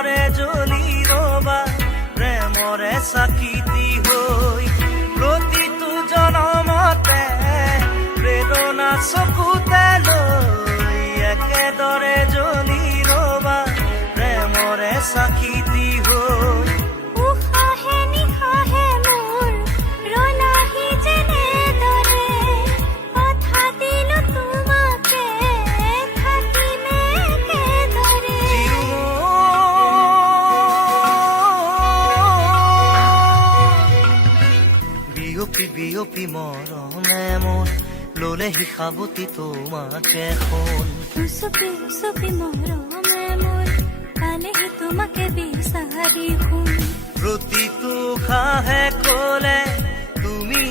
দৰে জ্বলি ৰবা প্ৰেমৰে চাকিতি হৈ প্ৰতিটো জনমতে প্ৰেৰণা চকুতে লৈ একেদৰে জ্বলি ৰবা প্ৰেমৰে চাকিতি হৈ উশাহে নিশাহে মোৰ ৰলাহি যেনেদৰে কথা দিলো তোমাকে থাকিমে একেদৰে বিয়পি বিয়পি মৰমে মন ললেহি সাৱতি তোমাকে সোণ উচপি উচপি মৰমে মোৰ পালেহি তোমাকে বিচাৰি শুন প্ৰতিটো খাহে কলে তুমি